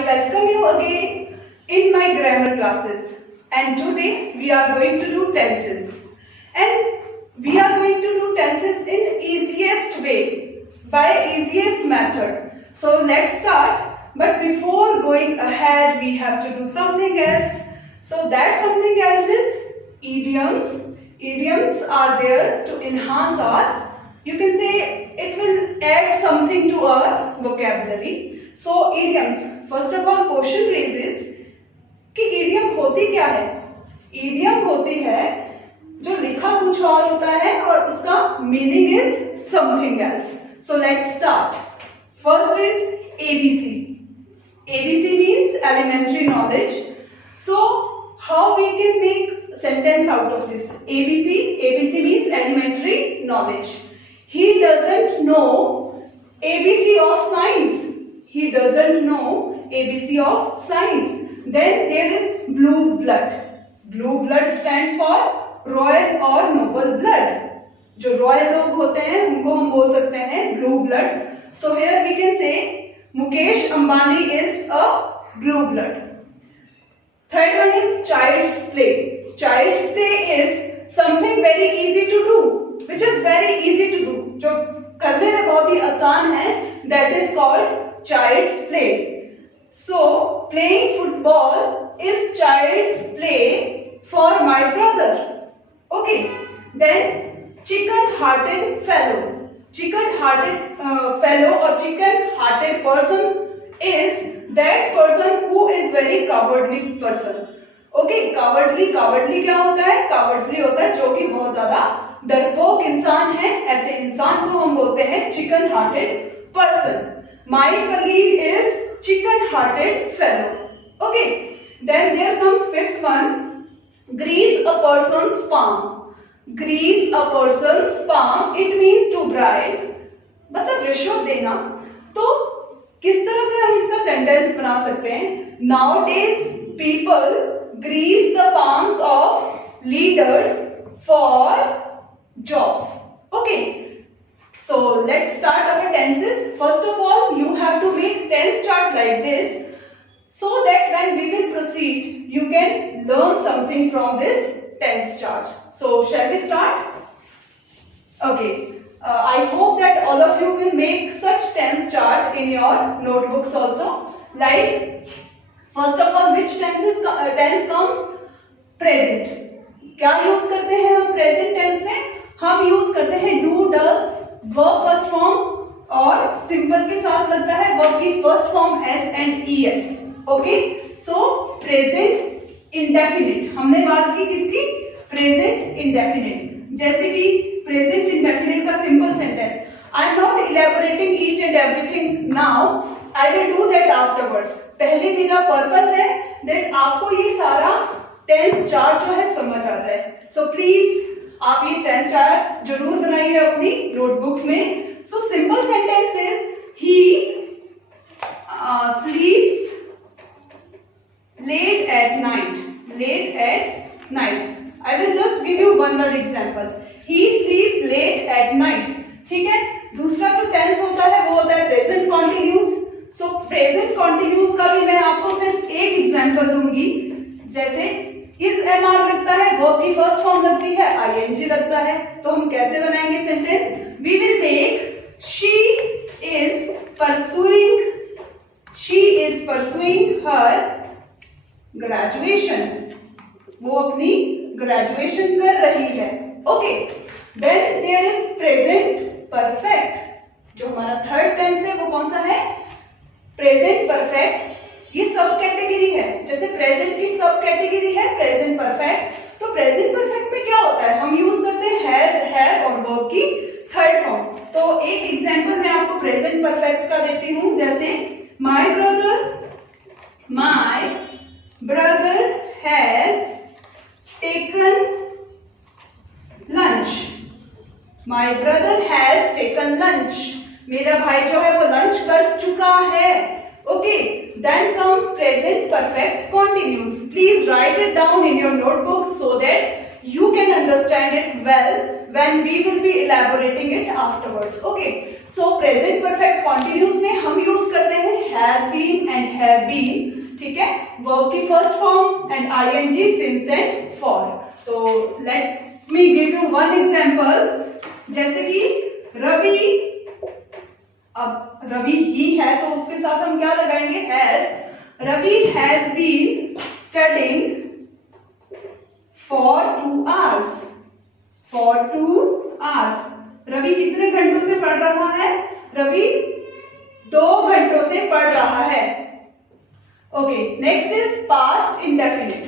welcome you again in my grammar classes, and today we are going to do tenses, and we are going to do tenses in easiest way, by easiest method. So let's start, but before going ahead we have to do something else. So that something else is idioms. Idioms are there to enhance our, you can say it will add something to our vocabulary. So idioms, first of all question raises कि idiom होती क्या है? Idiom होती है जो लिखा कुछ और होता है और उसका meaning is something else. So let's start. First is ABC. ABC means elementary knowledge. So how we can make sentence out of this? ABC means elementary knowledge. He doesn't know ABC of science. He doesn't know ABC of science. Then there is blue blood. Blue blood stands for royal or noble blood. जो रॉयल लोग होते हैं उनको हम बोल सकते हैं blue blood. So here we can say Mukesh Ambani is a blue blood. Third one is child's play. Child's play is something very easy to do, which is very easy to do. जो करने में बहुत ही आसान है, that is called child's play. So playing football is child's play for my brother. Okay. Then chicken-hearted fellow. Chicken-hearted fellow or chicken-hearted person is that person who is very cowardly person. Okay, cowardly क्या होता है? Cowardly होता है जो कि बहुत ज्यादा डरपोक इंसान है. ऐसे इंसान को हम बोलते हैं chicken-hearted person. My colleague is chicken-hearted fellow. Okay, then there comes fifth one. Grease a person's palm. Grease a person's palm. It means to bribe. मतलब रिश्वत देना. तो किस तरह से हम इसका सेंटेंस बना सकते हैं? Nowadays people grease the palms of leaders for jobs. Okay. So let's start our tenses. First of all, you have to make tense chart like this, so that when we will proceed, you can learn something from this tense chart. So shall we start? Okay. I hope that all of you will make such tense chart in your notebooks also. Like, first of all, which tense comes? Present. क्या use करते हैं हम present tense में? हम use करते हैं do, does, verb first form और simple के साथ लगता है verb की first form s and es. Okay? So present indefinite. हमने बात की किसकी? Present indefinite. जैसे कि present indefinite का simple sentence. I am not elaborating each and everything now. I will do that afterwards. पहले मेरा पर्पस है that आपको ये सारा टेंस चार्ट जो है समझ आ जाए. So please आप ये टेंस चार्ट जरूर बनाइए अपनी नोटबुक में. So simple sentence is he sleeps late at night. Late at night. I will just give you one more example. He sleeps late at night. ठीक है. दूसरा जो टेंस होता है वो होता है प्रेजेंट कॉन्टिन्यूस. सो प्रेजेंट कॉन्टिन्यूस का भी मैं आपको सिर्फ एक एग्जांपल दूंगी. जैसे इस एमआर लगता है, वर्ब की फर्स्ट फॉर्म लगती है, आईएनजी लगता है. तो हम कैसे बनाएंगे sentence? We will make she is pursuing her graduation. वो अपनी ग्रेजुएशन कर रही है. Okay. Then there is present perfect. जो हमारा थर्ड टेंस है वो कौन सा है? Present perfect. ये सब कैटेगरी है. जैसे प्रेजेंट की सब कैटेगरी है प्रेजेंट परफेक्ट. तो प्रेजेंट परफेक्ट में क्या होता है? हम यूज करते हैं हैज, हैव और वर्ब की थर्ड फॉर्म. तो एक एग्जांपल मैं आपको प्रेजेंट परफेक्ट का देती हूं. जैसे my brother has taken lunch. My brother has taken lunch. मेरा भाई जो है वो लंच कर चुका है. Okay. Then comes present perfect continuous. Please write it down in your notebook so that you can understand it well when we will be elaborating it afterwards. Okay. So present perfect continuous में हम use करते हैं has, has been and have been, ठीक है, verb की first form and I N G since and for. तो let me give you one example, जैसे कि रवि, अब रवि ही है तो उसके साथ हम क्या लगाएंगे, has. Ravi has been studying for 2 hours, for 2 hours। Ravi कितने घंटों से पढ़ रहा है, रवि 2 घंटों से पढ़ रहा है। Okay, next is past indefinite.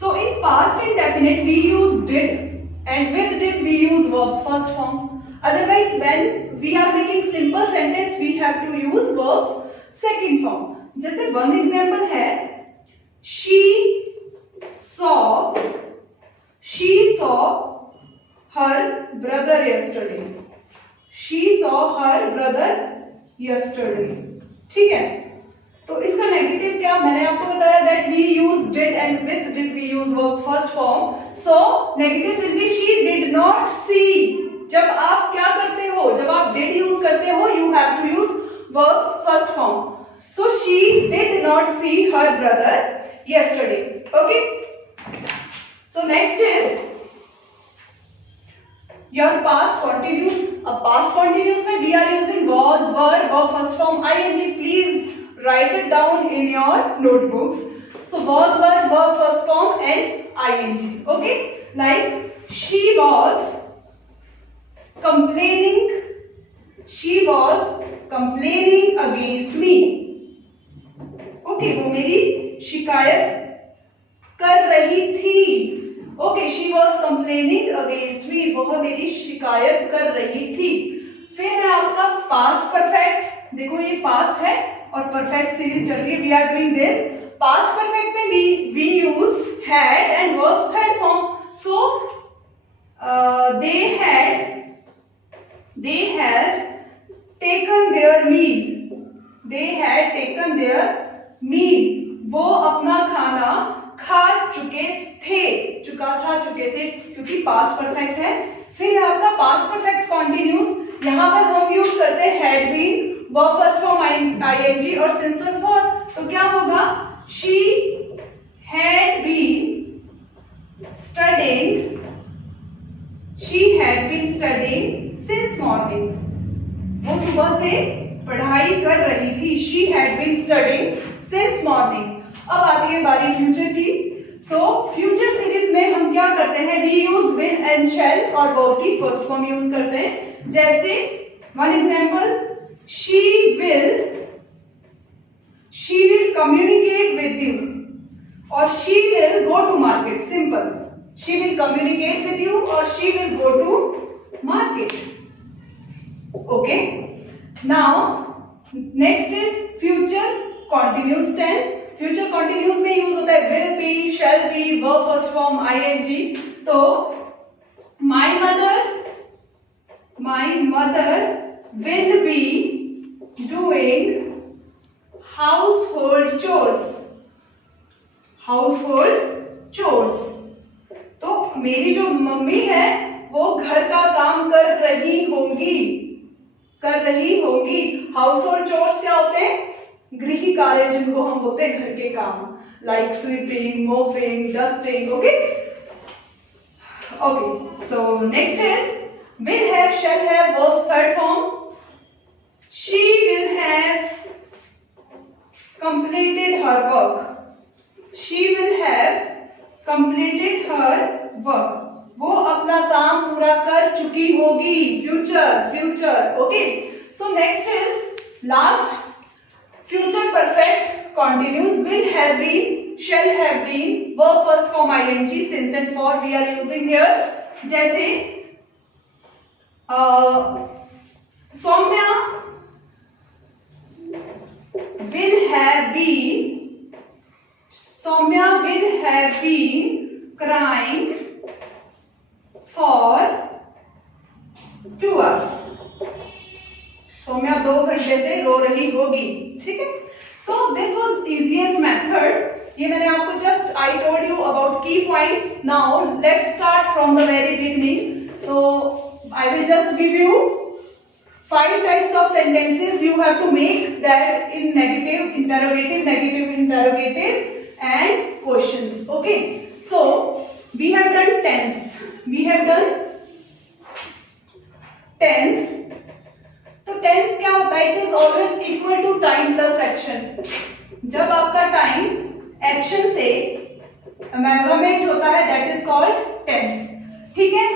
So in past indefinite we use did, and with did we use verbs first form. Otherwise when we are making simple sentence we have to use verbs second form. जैसे one example है, she saw her brother yesterday. She saw her brother yesterday. ठीक है, तो इसका नेगेटिव क्या, मैंने आपको बताया that we use did and with did we use verbs first form. So negative will be she did not see. जब आप क्या करते हो, जब आप डिड यूज करते हो, you have to use verbs first form. So she did not see her brother yesterday. Okay, so next is your past continuous. अब पास्ट कॉन्टिन्यूस में we are using was, were, verb first form, ing। Please write it down in your notebooks. So was, were, verb first form and ing. Okay, like she was complaining against me. Okay, वो मेरी शिकायत कर रही थी। Okay, she was complaining against me, वो मेरी शिकायत कर रही थी। फिर है आपका पास्ट परफेक्ट। देखो ये पास्ट है और परफेक्ट सीरीज चल रही है, we are doing this. Past perfect में we use had and verbs third form. So they had taken their meal, वो अपना खाना खा चुके थे, क्योंकि पास्ट परफेक्ट है। फिर आपका पास्ट परफेक्ट कॉन्टिन्यूस, यहां पर हम यूज करते हैं had been, verb first form ING और सिंस और फॉर। तो क्या होगा, she had been studying since morning, वो सुबह से पढ़ाई कर रही थी। She had been studying since morning. अब आती है बारी फ्यूचर की। सो फ्यूचर सीरीज में हम क्या करते हैं, we use will and shall और वर्ब की फर्स्ट फॉर्म यूज करते हैं। जैसे one example, she will communicate with you, or she will go to market. Simple, she will communicate with you or she will go to market. Okay, now next is future continuous tense. Future continuous में यूज होता है will be, shall be, verb first form ing। तो my mother will be doing household chores। तो मेरी जो मम्मी है वो घर का काम कर रही होंगी। हाउसहोल्ड चोर्स क्या होते हैं, गृह कार्य जिनको हम बोलते हैं घर के काम, like sweeping, mopping, dusting. Okay, so next is will have, shall have, verbs third form। She will have completed her work। वो अपना काम पूरा कर चुकी होगी, future. Okay, so next is last future perfect continuous, will have been, shall have been, verb first form ing, since and for we are using here। जैसे Saumya will have been crying for 2 hours। सौम्या 2 घंटे से रो रही होगी। ठीक है, so this was easiest method. ये मैंने आपको just I told you about key points. Now let's start from the very beginning. तो I will just give you 5 types of sentences you have to make that in negative, interrogative and questions. Okay, so we have done tense. तो tense क्या होता है? It is always equal to time plus action. जब आपका time action से अमेलगमेट होता है that is called tense. ठीक है,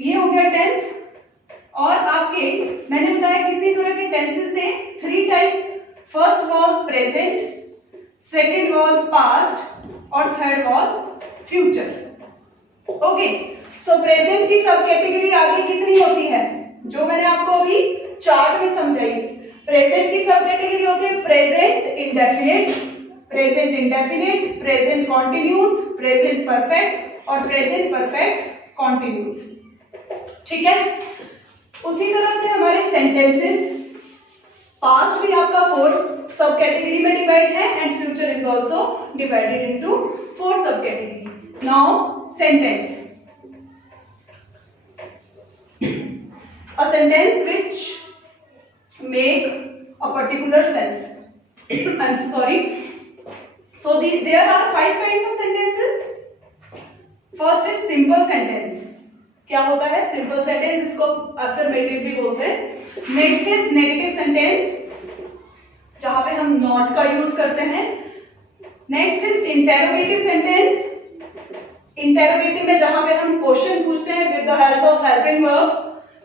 ये हो गया टेंस. और आपके मैंने बताया कितनी तरह के टेंसेस थे? 3 types. First was present, second was past और third was future. Okay, so present की सब कैटेगरी आगे कितनी होती है जो मैंने आपको अभी चार्ट में समझाई. प्रेजेंट की सब कैटेगरी होती है present indefinite, present continuous, present perfect और प्रेजेंट परफेक्ट कॉन्टिन्यूस. ठीक है, उसी तरह से हमारे सेंटेंसेस, पास्ट भी आपका 4 सब कैटेगरी में डिवाइड है and future is also divided into 4 सब category. Now sentence. A sentence which make a particular sense. I'm sorry. So there are 5 kinds of sentences. First is simple sentence. क्या होता है? सिंपल सेंटेंस, इसको अफर्मेटिव भी बोलते हैं. नेक्स्ट इज नेगेटिव सेंटेंस, जहां पे हम नॉट का यूज करते हैं. Next is interrogative sentence. Interrogative में जहां पे हम क्वेश्चन पूछते हैं with the help of helping verb.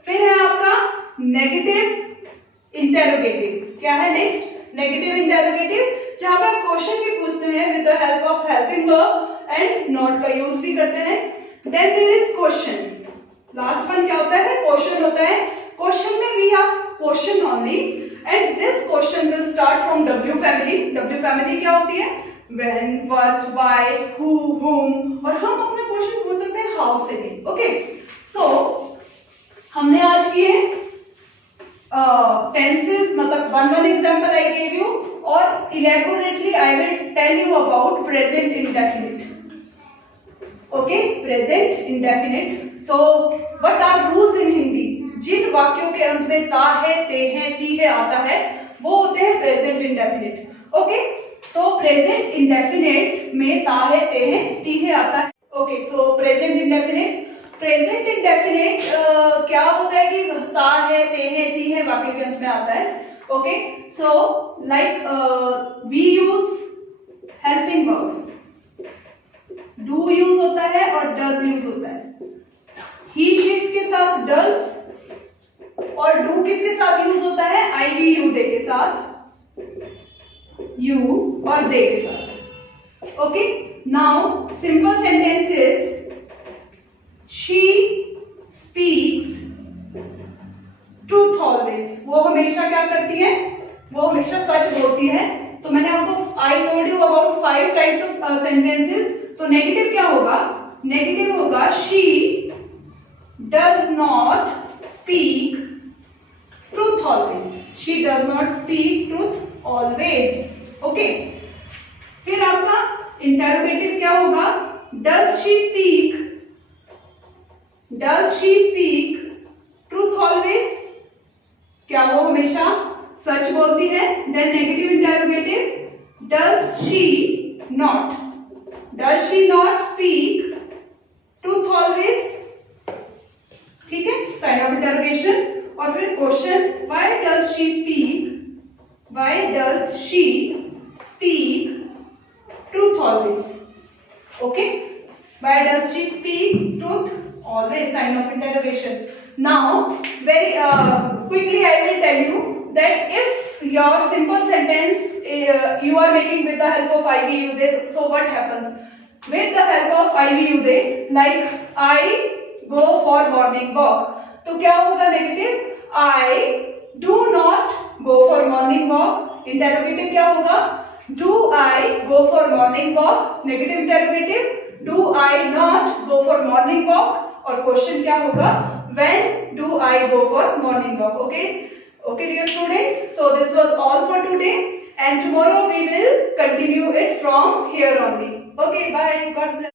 फिर है आपका नेगेटिव इंटेरोगेटिव. क्या है नेक्स्ट? नेगेटिव इंटेरोगेटिव, जहां पे आप क्वेश्चन भी पूछते हैं with the help of helping verb and not का यूज भी करते हैं. Then there is question. Last one क्या होता है? क्वेश्चन होता है. क्वेश्चन में we ask question only and this question will start from W family. W family क्या होती है? व्हेन, व्हाट, व्हाई, हु, हुम. और हम अपना क्वेश्चन पूछ सकते हैं हाउ से भी. ओके, सो हमने आज किए टेंसेस, मतलब one example I gave you, और elaborately I will tell you about present indefinite. Okay, present indefinite. तो what are rules in Hindi? जिन वाक्यों के अंत में ता है, ते है, ती है आता है वो होते हैं प्रेजेंट इंडेफिनिट. ओके, तो प्रेजेंट इंडेफिनिट में ता है, ते है, ती है आता है. Okay, so present indefinite. Present indefinite क्या होता है कि ता है, ते है, ती है वाक्य के अंत में आता है. Okay, so like we use helping verb. Do use होता है और डज यूज होता है. ही शिप के साथ डज और डू किसके साथ यूज होता है? आई वी यू दे के साथ, यू और दे के साथ. Okay, now simple sentences. She speaks truth always. वो हमेशा क्या करती है? वो हमेशा सच बोलती है. तो मैंने आपको I told you about 5 types of sentences. तो नेगेटिव क्या होगा? नेगेटिव होगा she does not speak truth always. She does not speak truth always. Okay. फिर आपका इंटरोगेटिव क्या होगा? Does she speak truth always? क्या वो हमेशा सच बोलती है? Then negative interrogative, does she not speak truth always? ठीक है, साइन ऑफ इंटरोगेशन. और फिर question, why does she speak truth always? Okay, why does she speak truth always? Sign of interrogation. Now very quickly I will tell you that if your simple sentence you are making with the help of I, we, you, they, so what happens? With the help of I, we, you, they, like I go for morning walk, तो क्या होगा? Negative. I do not go for morning walk. Interrogative क्या होगा? Do I go for morning walk? Negative interrogative. Do I not go for morning walk? और क्वेश्चन क्या होगा? When do I go for morning walk? Okay, dear students. So this was all for today, and tomorrow we will continue it from here only. Okay, bye. God bless.